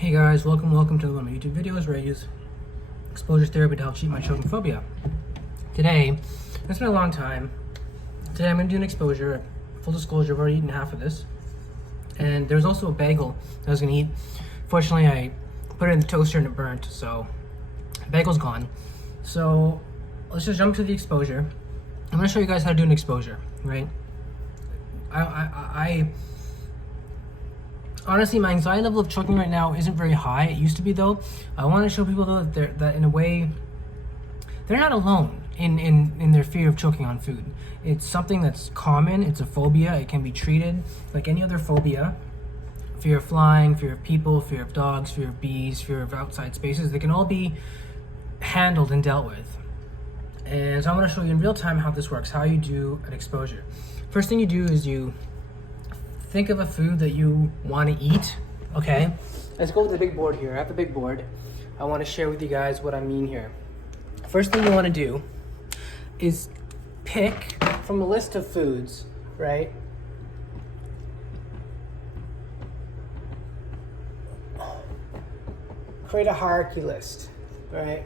Hey guys, welcome to one of my YouTube videos where I use exposure therapy to help cheat my choking phobia. Today, it's been a long time. Today I'm going to do an exposure. Full disclosure, I've already eaten half of this. And there's also a bagel that I was going to eat. Fortunately, I put it in the toaster and it burnt, so the bagel's gone. So let's just jump to the exposure. I'm going to show you guys how to do an exposure, right? Honestly, my anxiety level of choking right now isn't very high. It used to be though. I want to show people though that in a way, they're not alone in their fear of choking on food. It's something that's common. It's a phobia. It can be treated like any other phobia. Fear of flying, fear of people, fear of dogs, fear of bees, fear of outside spaces. They can all be handled and dealt with. And so I'm going to show you in real time how this works, how you do an exposure. First thing you do is you think of a food that you want to eat, okay? Let's go with the big board here. I have the big board. I want to share with you guys what I mean here. First thing you want to do is pick from a list of foods, right? Create a hierarchy list, right?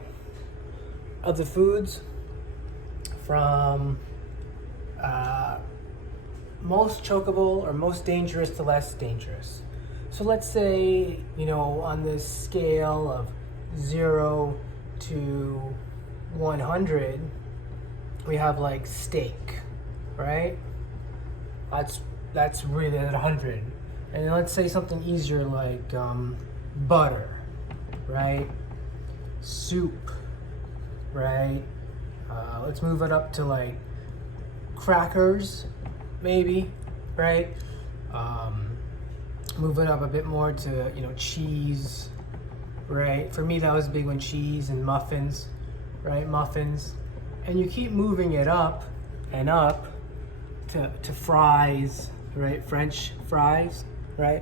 Of the foods from most chokeable or most dangerous to less dangerous. So let's say, on this scale of 0 to 100, we have like steak, right? That's really at 100. And let's say something easier like butter, right? Soup, right? Let's move it up to like crackers, maybe, right? Move it up a bit more to, cheese, right? For me, that was a big one, cheese and muffins, right? Muffins. And you keep moving it up and up to fries, right? French fries, right?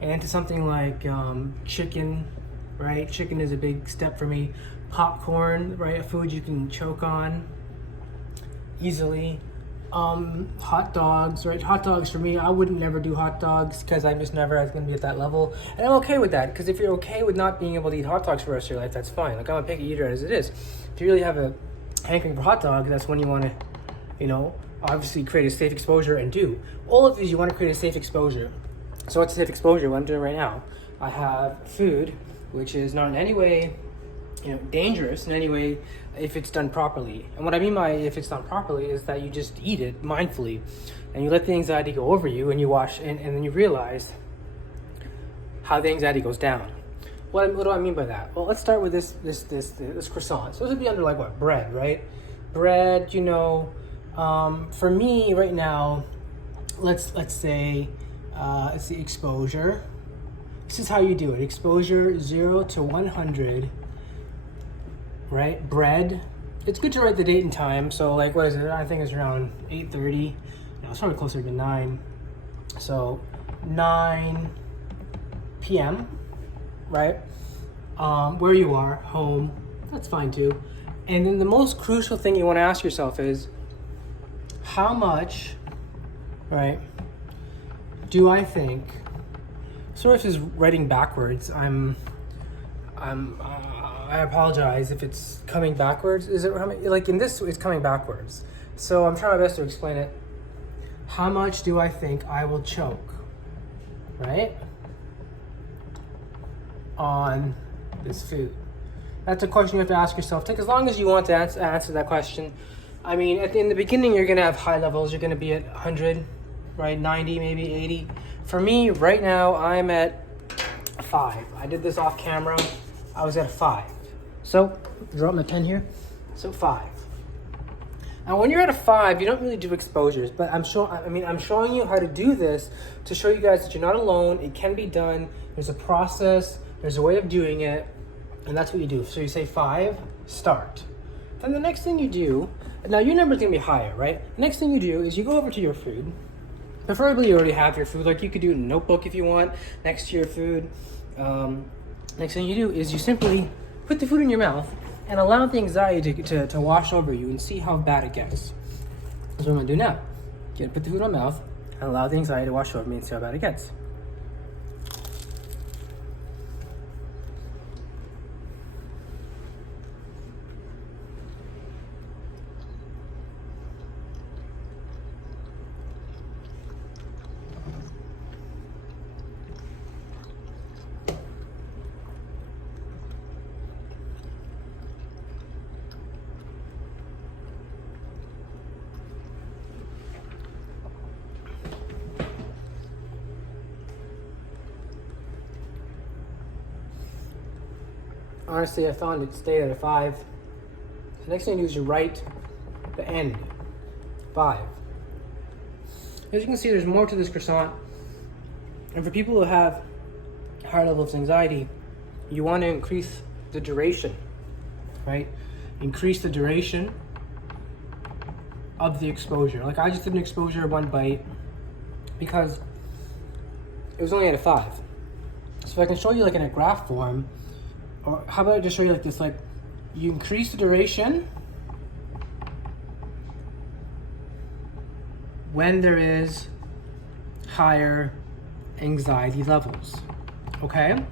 And to something like chicken, right? Chicken is a big step for me. Popcorn, right? A food you can choke on easily. Hot dogs, right? Hot dogs for me, I wouldn't never do hot dogs because I'm just never going to be at that level. And I'm okay with that because if you're okay with not being able to eat hot dogs for the rest of your life, that's fine. Like, I'm a picky eater as it is. If you really have a hankering for hot dog, that's when you want to, obviously create a safe exposure and do. All of these, you want to create a safe exposure. So what's a safe exposure? What I'm doing right now, I have food, which is not in any way dangerous in any way if it's done properly. And what I mean by if it's done properly is that you just eat it mindfully and you let the anxiety go over you and you wash and then you realize how the anxiety goes down. What do I mean by that? Well, let's start with this croissant. So this would be under like what? Bread, right? Bread, for me right now, let's say it's the exposure. This is how you do it. Exposure 0 to 100. Right? Bread. It's good to write the date and time. So like, what is it? I think it's around 8:30. No, it's probably closer to 9. So 9 p.m. Right? Where you are, home. That's fine too. And then the most crucial thing you want to ask yourself is, how much, right, do I think? So if this is writing backwards, I apologize if it's coming backwards. Is it like in this? It's coming backwards. So I'm trying my best to explain it. How much do I think I will choke, right, on this food? That's a question you have to ask yourself. Take as long as you want to answer that question. I mean, in the beginning, you're gonna have high levels. You're gonna be at 100, right? 90, maybe 80. For me, right now, I'm at 5. I did this off camera. I was at a 5. So, drop my pen here. So 5. Now, when you're at a 5, you don't really do exposures, but I'm showing you how to do this to show you guys that you're not alone. It can be done. There's a process. There's a way of doing it, and that's what you do. So you say 5, start. Then the next thing you do, now your number's gonna be higher, right? The next thing you do is you go over to your food. Preferably, you already have your food. Like, you could do it in a notebook if you want, next to your food. Next thing you do is you simply put the food in your mouth and allow the anxiety to wash over you and see how bad it gets. That's what I'm gonna do now. Put the food in my mouth and allow the anxiety to wash over me and see how bad it gets. honestly, I found it stayed at a 5. The next thing you do is you write the end, 5. As you can see, there's more to this croissant. And for people who have higher levels of anxiety, you want to increase the duration, right? Increase the duration of the exposure. Like I just did an exposure of 1 bite because it was only at a 5. So I can show you like in a graph form, or how about I just show you like this, like you increase the duration when there is higher anxiety levels, okay?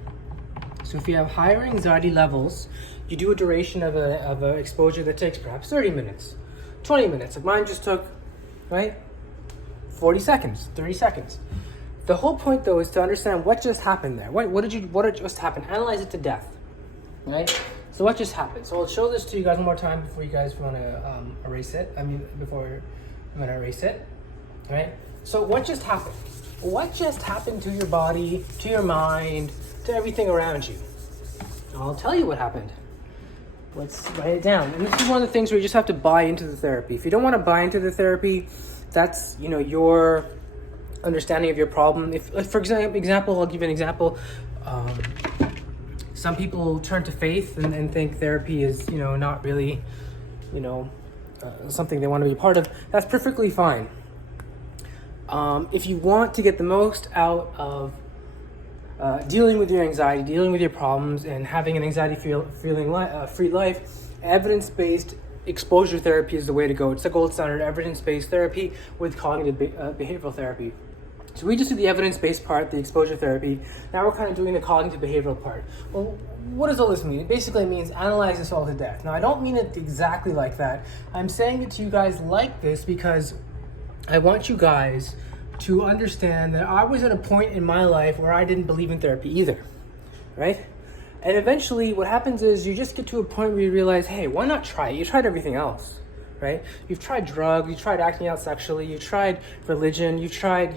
So if you have higher anxiety levels, you do a duration of a exposure that takes perhaps 30 minutes, 20 minutes. Like mine just took, right, 40 seconds, 30 seconds. The whole point though is to understand what just happened there. What did just happen? Analyze it to death, right? So what just happened? So I'll show this to you guys one more time before you guys want to erase it. Before I'm going to erase it, right? So what just happened? What just happened to your body, to your mind, to everything around you? I'll tell you what happened. Let's write it down. And this is one of the things where you just have to buy into the therapy. If you don't want to buy into the therapy, that's, your understanding of your problem. If, for example, I'll give you an example. Some people turn to faith and think therapy is, not really, something they want to be a part of. That's perfectly fine. If you want to get the most out of dealing with your anxiety, dealing with your problems, and having an anxiety-free life, evidence-based exposure therapy is the way to go. It's the gold standard, evidence-based therapy with cognitive behavioral therapy. So we just did the evidence-based part, the exposure therapy. Now we're kind of doing the cognitive behavioral part. Well, what does all this mean? It basically means analyze this all to death. Now, I don't mean it exactly like that. I'm saying it to you guys like this because I want you guys to understand that I was at a point in my life where I didn't believe in therapy either, right? And eventually what happens is you just get to a point where you realize, hey, why not try it? You tried everything else, right? You've tried drugs, you tried acting out sexually, you tried religion, you tried,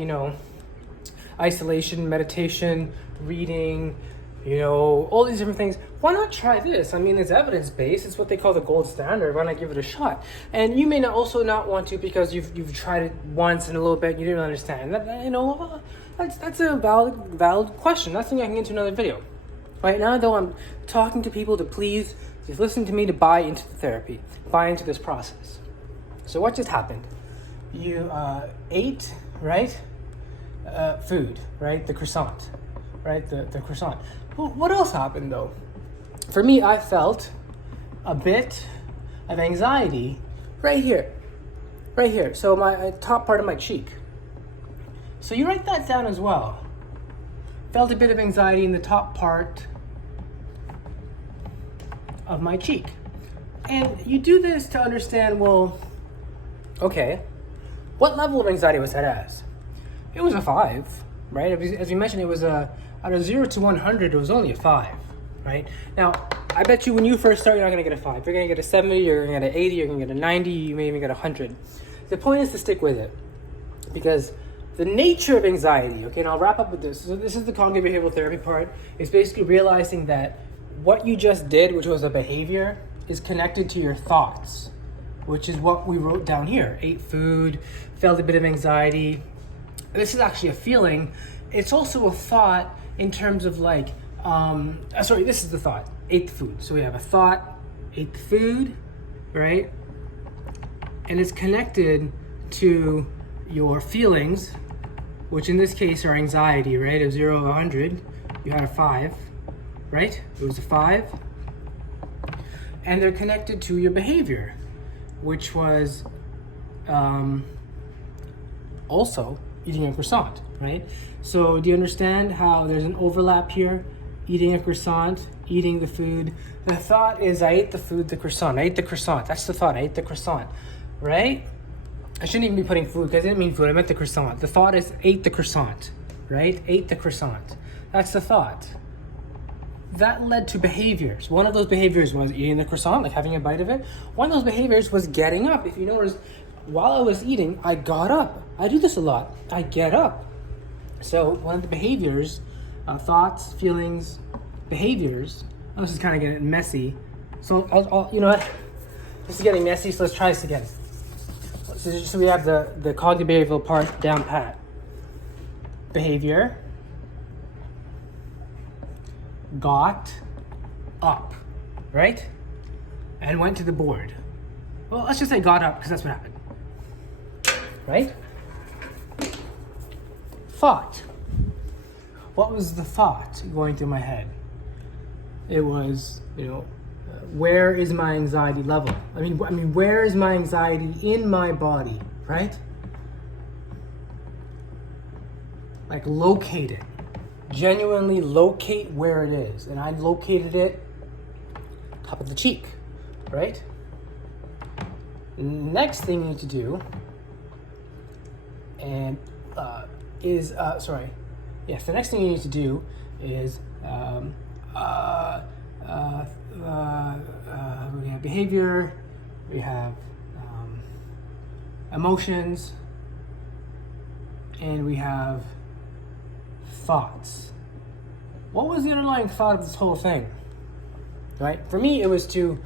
isolation, meditation, reading, all these different things. Why not try this? I mean, it's evidence-based. It's what they call the gold standard. Why not give it a shot? And you may also not want to because you've tried it once and a little bit, you didn't really understand. That's a valid question. That's something I can get into another video. Right now, though, I'm talking to people to please just listen to me, to buy into the therapy, buy into this process. So what just happened? You ate, right? Food, right? The croissant, right? The croissant. Well, what else happened though? For me, I felt a bit of anxiety right here. So my top part of my cheek. So you write that down as well. Felt a bit of anxiety in the top part of my cheek. And you do this to understand, well, okay, what level of anxiety was that as? It was a 5, right? As you mentioned, it was out of 0 to 100, it was only a 5, right? Now, I bet you when you first start, you're not going to get a 5. You're going to get a 70, you're going to get an 80, you're going to get a 90, you may even get 100. The point is to stick with it because the nature of anxiety, okay, and I'll wrap up with this. So this is the cognitive behavioral therapy part. It's basically realizing that what you just did, which was a behavior, is connected to your thoughts, which is what we wrote down here. Ate food, felt a bit of anxiety. This is actually a feeling. It's also a thought in terms of like, this is the thought, ate the food. So we have a thought, ate the food, right? And it's connected to your feelings, which in this case are anxiety, right? Of 0 to 100, you had a 5, right? It was a 5. And they're connected to your behavior, which was also eating a croissant, right? So do you understand how there's an overlap here? Eating a croissant, eating the food. The thought is, I ate the food, the croissant. I ate the croissant. That's the thought. I ate the croissant, right? I shouldn't even be putting food because I didn't mean food. I meant the croissant. The thought is, ate the croissant, right? Ate the croissant. That's the thought. That led to behaviors. One of those behaviors was eating the croissant, like having a bite of it. One of those behaviors was getting up. If you notice, while I was eating, I got up. I do this a lot. I get up. So one of the behaviors, thoughts, feelings, behaviors, This is kind of getting messy. So I'll you know what? This is getting messy, so let's try this again. So we have the cognitive behavioral part down pat. Behavior got up, right? And went to the board. Well, let's just say got up because that's what happened, right? Thought. What was the thought going through my head? It was, where is my anxiety level? I mean, where is my anxiety in my body, right? Like locate it. Genuinely locate where it is. And I located it top of the cheek, right? Next thing you need to do the next thing you need to do is we have behavior, we have emotions, and we have thoughts. What was the underlying thought of this whole thing? Right? For me, it was to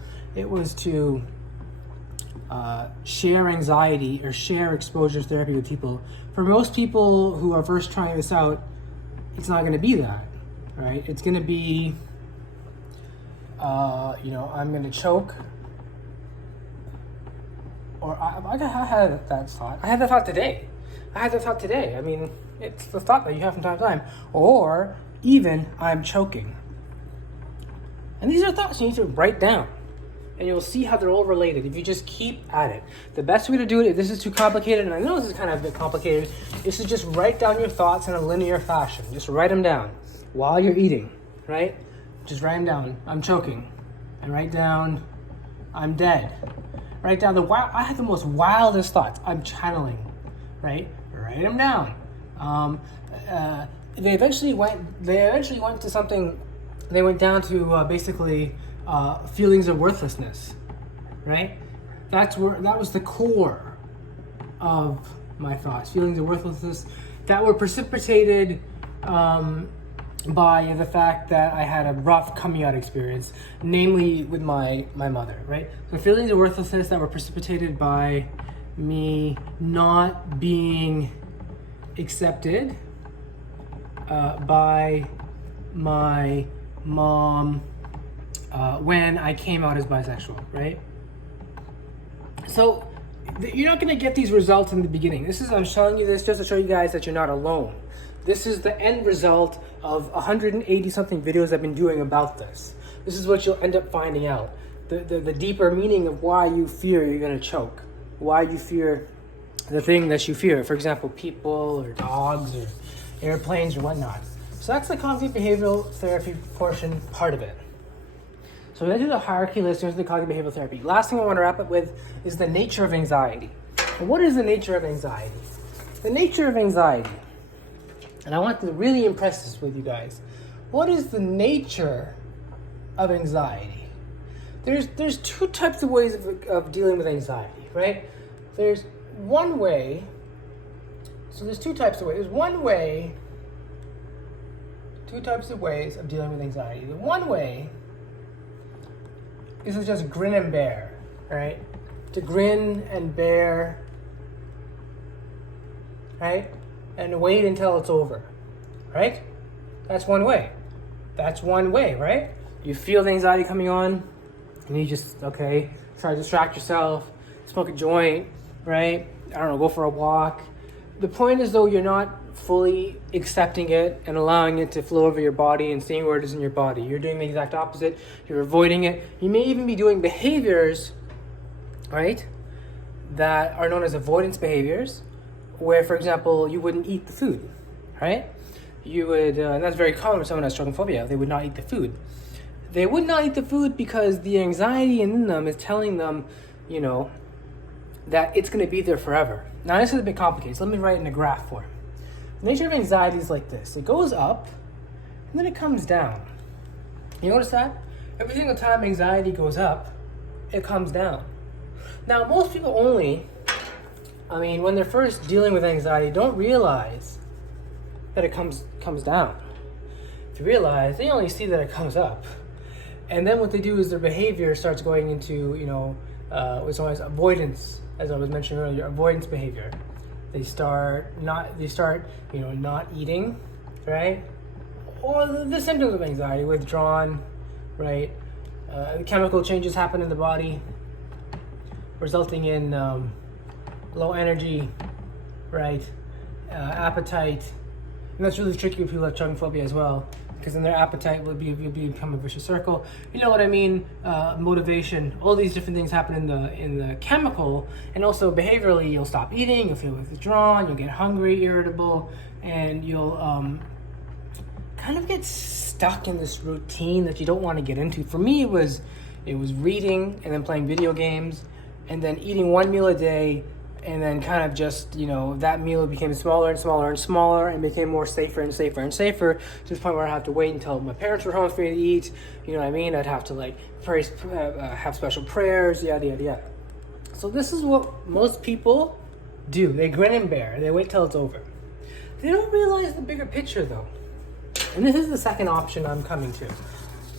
share anxiety or share exposure therapy with people. For most people who are first trying this out, it's not going to be that, right? It's going to be, I'm going to choke. Or I had that thought. I had that thought today. I mean, it's the thought that you have from time to time. Or even, I'm choking. And these are thoughts you need to write down. And you'll see how they're all related if you just keep at it. The best way to do it, if this is too complicated, and I know this is kind of a bit complicated, is to just write down your thoughts in a linear fashion. Just write them down while you're eating, right? Just write them down. I'm choking. And write down, I'm dead. Write down I had the most wildest thoughts. I'm channeling, right? Write them down. They eventually went to something. They went down to basically feelings of worthlessness, right? That was the core of my thoughts. Feelings of worthlessness that were precipitated by the fact that I had a rough coming out experience, namely with my mother, right? So feelings of worthlessness that were precipitated by me not being accepted by my mom when I came out as bisexual, right? So you're not going to get these results in the beginning. I'm showing you this just to show you guys that you're not alone. This is the end result of 180 something videos I've been doing about this. This is what you'll end up finding out. The deeper meaning of why you fear you're going to choke. Why you fear the thing that you fear. For example, people or dogs or airplanes or whatnot. So that's the cognitive behavioral therapy part of it. So we're going to do the hierarchy list. Here's the cognitive behavioral therapy. Last thing I want to wrap up with is the nature of anxiety. And what is the nature of anxiety? The nature of anxiety, and I want to really impress this with you guys. What is the nature of anxiety? There's two types of ways of dealing with anxiety, right? There's one way. So there's two types of ways. There's one way. Two types of ways of dealing with anxiety. The one way is to just grin and bear, right? To grin and bear, right? And wait until it's over, right? That's one way. Right? You feel the anxiety coming on, and you just, try to distract yourself, smoke a joint, right? I don't know, go for a walk. The point is, though, you're not fully accepting it and allowing it to flow over your body and seeing where it is in your body. You're doing the exact opposite. You're avoiding it. You may even be doing behaviors, right, that are known as avoidance behaviors, where, for example, you wouldn't eat the food, right? You would, and that's very common with someone who has trypophobia. They would not eat the food. They would not eat the food because the anxiety in them is telling them, that it's going to be there forever. Now, this is a bit complicated, so let me write it in a graph form. The nature of anxiety is like this. It goes up, and then it comes down. You notice that? Every single time anxiety goes up, it comes down. Now, most people when they're first dealing with anxiety, don't realize that it comes down. If you realize, they only see that it comes up. And then what they do is their behavior starts going into, what's known as avoidance, as I was mentioning earlier, avoidance behavior. They start not eating, right? Or the symptoms of anxiety, withdrawn, right? Chemical changes happen in the body, resulting in low energy, right? Appetite. And that's really tricky with people with chugging phobia as well, because then their appetite will become a vicious circle. You know what I mean? Motivation. All these different things happen in the chemical, and also behaviorally. You'll stop eating. You'll feel withdrawn. You'll get hungry, irritable, and you'll kind of get stuck in this routine that you don't want to get into. For me, it was reading and then playing video games, and then eating one meal a day. And then kind of just, that meal became smaller and smaller and smaller and became more safer and safer and safer to the point where I have to wait until my parents were home for me to eat. You know what I mean? I'd have to pray, have special prayers, yada, yada, yada. So this is what most people do. They grin and bear. They wait till it's over. They don't realize the bigger picture though. And this is the second option I'm coming to.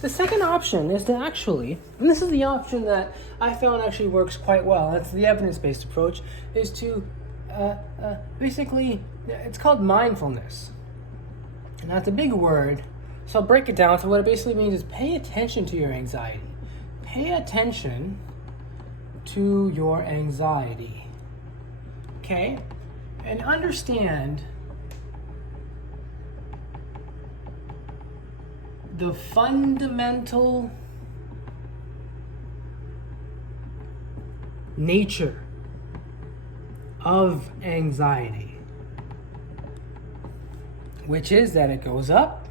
The second option is to actually, and this is the option that I found actually works quite well, that's the evidence-based approach, is to basically, it's called mindfulness. And that's a big word, so I'll break it down. So what it basically means is pay attention to your anxiety. Pay attention to your anxiety, okay? And understand the fundamental nature of anxiety, which is that it goes up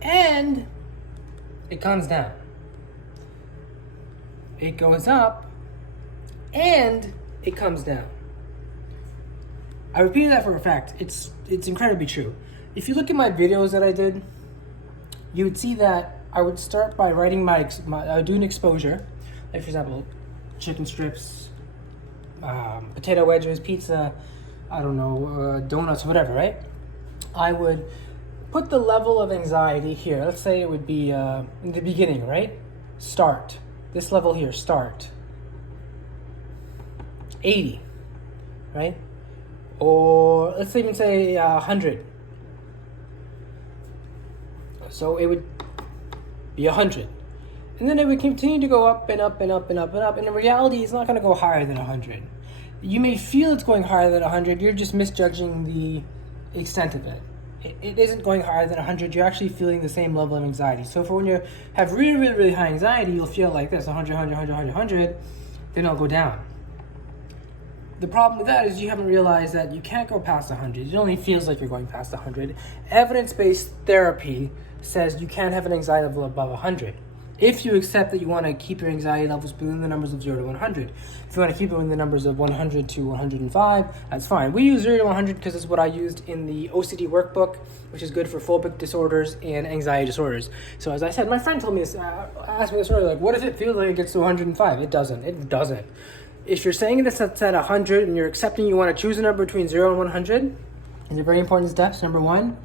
and it comes down. It goes up and it comes down. I repeated that for a fact. It's incredibly true. If you look at my videos that I did, you would see that I would start by writing I would do an exposure, like for example, chicken strips, potato wedges, pizza, donuts, whatever, right? I would put the level of anxiety here. Let's say it would be in the beginning, right? Start. This level here, start. 80, right? Or let's even say 100. So it would be 100. And then it would continue to go up and up and up and up and up. And in reality, it's not going to go higher than 100. You may feel it's going higher than 100. You're just misjudging the extent of it. It isn't going higher than 100. You're actually feeling the same level of anxiety. So for when you have really, really, really high anxiety, you'll feel like this, 100, 100, 100, 100, 100. Then it'll go down. The problem with that is you haven't realized that you can't go past 100. It only feels like you're going past 100. Evidence-based therapy says you can't have an anxiety level above 100. If you accept that you want to keep your anxiety levels within the numbers of 0 to 100. If you want to keep it within the numbers of 100 to 105, that's fine. We use 0 to 100 because it's what I used in the OCD workbook, which is good for phobic disorders and anxiety disorders. So as I said, my friend told me this, asked me this earlier, what if it feels like it gets to 105? It doesn't. It doesn't. If you're saying it's at 100 and you're accepting you want to choose a number between 0 and 100, these are very important steps. Number 1,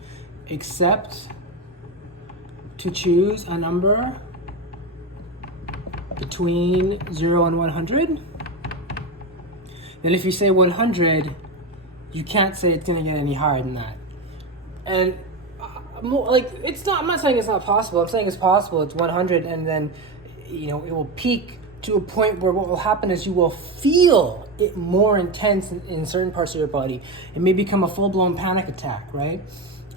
accept to choose a number between 0 and 100. Then if you say 100, you can't say it's going to get any higher than that. And it's not, I'm not saying it's not possible. I'm saying it's possible. It's 100 and then, it will peak to a point where what will happen is you will feel it more intense in certain parts of your body. It may become a full-blown panic attack, right?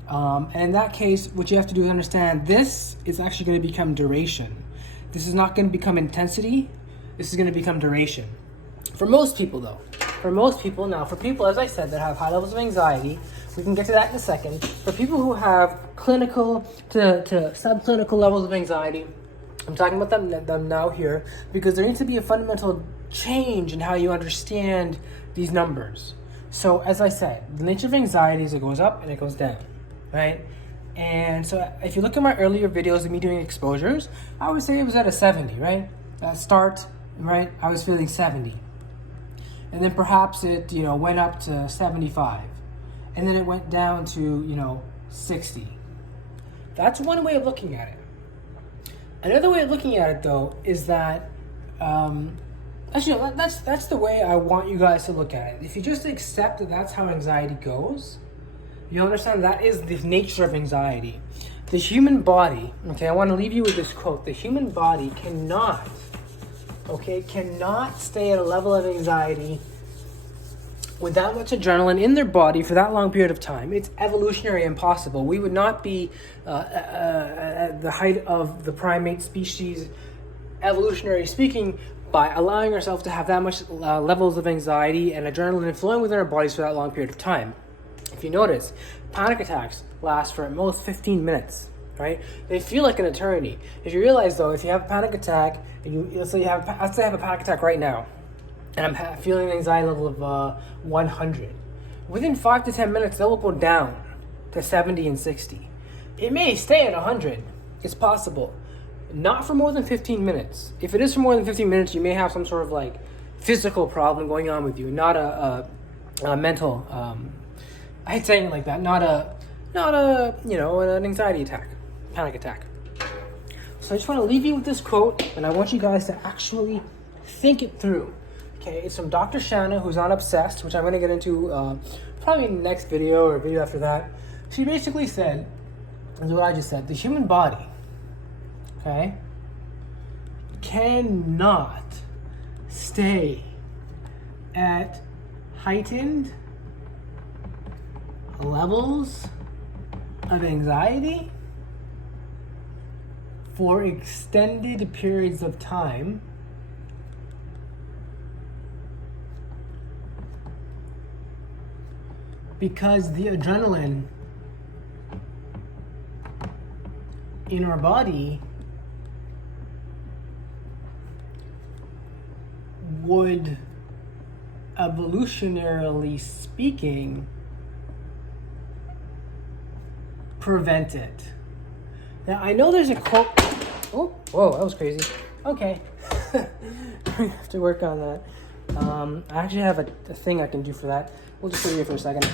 And in that case, what you have to do is understand this is actually going to become duration. This is not going to become intensity. This is going to become duration. For most people, though. For people, as I said, that have high levels of anxiety, we can get to that in a second. For people who have clinical to subclinical levels of anxiety, I'm talking about them now here, because there needs to be a fundamental change in how you understand these numbers. So, as I said, the nature of anxiety is it goes up and it goes down, right? And so if you look at my earlier videos of me doing exposures, I would say it was at a 70, right? Start, right? I was feeling 70. And then perhaps it, went up to 75. And then it went down to, 60. That's one way of looking at it. Another way of looking at it, though, is that actually, that's the way I want you guys to look at it. If you just accept that that's how anxiety goes, you understand that is the nature of anxiety. The human body, okay, I want to leave you with this quote. The human body cannot stay at a level of anxiety with that much adrenaline in their body for that long period of time. It's evolutionary impossible. We would not be at the height of the primate species, evolutionary speaking, by allowing ourselves to have that much levels of anxiety and adrenaline flowing within our bodies for that long period of time. If you notice, panic attacks last for at most 15 minutes, right? They feel like an eternity. If you realize, though, if you have a panic attack, and let's say I have a panic attack right now, and I'm feeling an anxiety level of 100. Within 5 to 10 minutes, they'll go down to 70 and 60. It may stay at 100. It's possible. Not for more than 15 minutes. If it is for more than 15 minutes, you may have some sort of like physical problem going on with you, not a mental. I hate saying it like that. Not a an anxiety attack, panic attack. So I just want to leave you with this quote, and I want you guys to actually think it through. Okay, it's from Dr. Shanna, who's on Obsessed, which I'm going to get into probably in the next video or video after that. She basically said, this is what I just said, the human body, okay, cannot stay at heightened levels of anxiety for extended periods of time because the adrenaline in our body would, evolutionarily speaking, prevent it. Now, I know there's a quote. Oh, whoa, that was crazy. Okay. We have to work on that. I actually have a thing I can do for that. We'll just sit here for a second.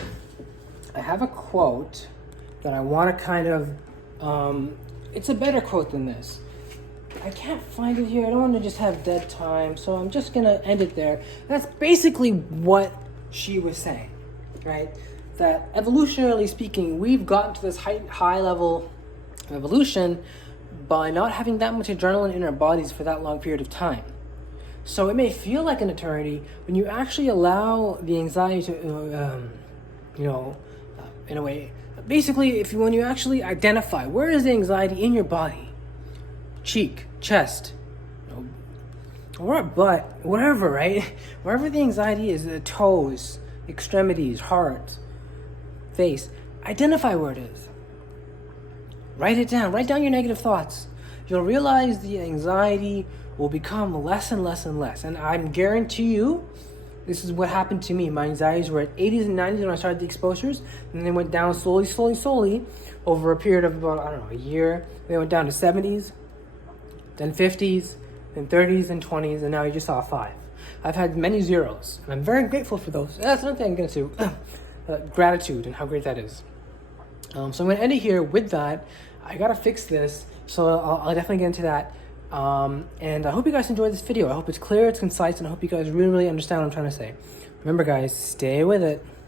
I have a quote that I want to kind of, it's a better quote than this. I can't find it here. I don't want to just have dead time, so I'm just going to end it there. That's basically what she was saying, right? That evolutionarily speaking, we've gotten to this high level of evolution by not having that much adrenaline in our bodies for that long period of time. So it may feel like an eternity when you actually allow the anxiety to, in a way, basically, when you actually identify where is the anxiety in your body, cheek, chest, or butt, wherever, right? Wherever the anxiety is, the toes, extremities, heart, face, identify where it is. Write it down. Write down your negative thoughts. You'll realize the anxiety will become less and less and less. And I guarantee you, this is what happened to me. My anxieties were at 80s and 90s when I started the exposures, and they went down slowly over a period of about, a year. They went down to 70s, then 50s, then 30s and 20s, and now you just saw 5. I've had many zeros, and I'm very grateful for those. And that's another thing I'm going to do. Gratitude and how great that is. So I'm going to end it here with that. I got to fix this, so I'll definitely get into that. And I hope you guys enjoyed this video. I hope it's clear, it's concise, and I hope you guys really understand what I'm trying to say. Remember, guys, stay with it.